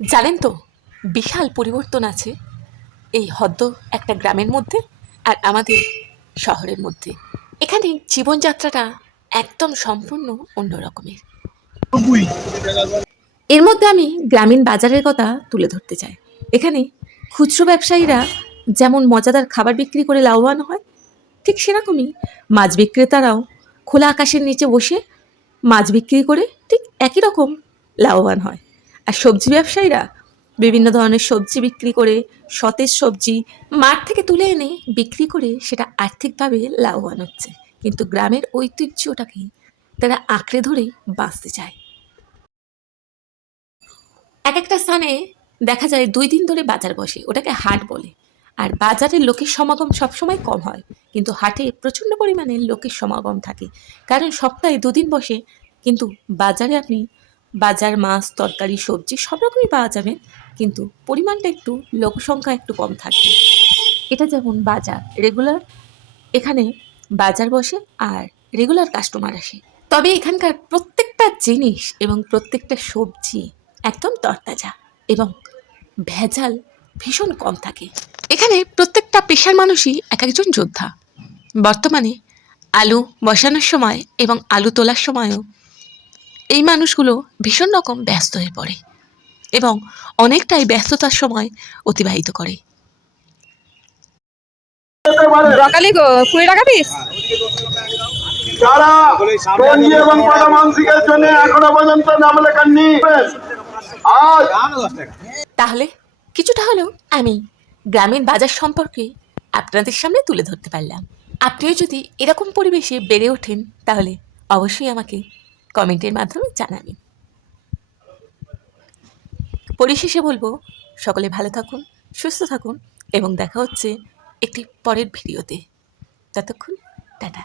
জানেন তো, বিশাল পরিবর্তন আছে এই হদ্দ একটা গ্রামের মধ্যে আর আমাদের শহরের মধ্যে। এখানে জীবনযাত্রাটা একদম সম্পূর্ণ অন্য রকমের। এর মধ্যে আমি গ্রামীণ বাজারের কথা তুলে ধরতে চাই। এখানে খুচরো ব্যবসায়ীরা যেমন মজাদার খাবার বিক্রি করে লাভবান হয়, ঠিক সেরকমই মাছ বিক্রেতারাও খোলা আকাশের নিচে বসে মাছ বিক্রি করে ঠিক একই রকম লাভবান হয়। আর সবজি ব্যবসায়ীরা বিভিন্ন ধরনের সবজি বিক্রি করে, সতেজ সবজি মাঠ থেকে তুলে এনে বিক্রি করে সেটা আর্থিকভাবে লাভবান হচ্ছে। কিন্তু গ্রামের ঐতিহ্যটাকে তারা আঁকড়ে ধরেই বাঁচতে চায়। এক একটা স্থানে দেখা যায় ২ দিন ধরে বাজার বসে, ওটাকে হাট বলে। আর বাজারে লোকের সমাগম সবসময় কম হয়, কিন্তু হাটে প্রচণ্ড পরিমাণে লোকের সমাগম থাকে। কারণ সপ্তাহে ২ দিন বসে, কিন্তু বাজারে আপনি বাজার, মাছ, তরকারি, সবজি সব রকমই পাওয়া যাবে, কিন্তু পরিমাণটা একটু, লোকসংখ্যা একটু কম থাকবে। এটা যেমন বাজার, রেগুলার এখানে বাজার বসে আর রেগুলার কাস্টমার আসে। তবে এখানকার প্রত্যেকটা জিনিস এবং প্রত্যেকটা সবজি একদম তরতাজা এবং ভেজাল ভীষণ কম থাকে। এখানে প্রত্যেকটা পেশার মানুষই এক একজন যোদ্ধা। বর্তমানে আলু বসানোর সময় এবং আলু তোলার সময়ও এই মানুষগুলো ভীষণ রকম ব্যস্ত হয়ে পড়ে এবং অনেকটাই ব্যস্ততার সময় অতিবাহিত করে। ব্রকালি 20 টাকা পিস। যারা টঙ্গী এবং পাটামানসিকের জন্য এখনো পর্যন্ত নাম লেখাননি, আজ তাহলে কিছুটা হলেও আমি গ্রামীণ বাজার সম্পর্কে আপনাদের সামনে তুলে ধরতে পারলাম। আপনিও যদি এরকম পরিবেশে বেড়ে ওঠেন তাহলে অবশ্যই আমাকে কমেন্টের মাধ্যমে জানাবেন। পরিশেষে বলবো, সকলে ভালো থাকুন, সুস্থ থাকুন এবং দেখা হচ্ছে একটি পরের ভিডিওতে। ততক্ষণ টাটা।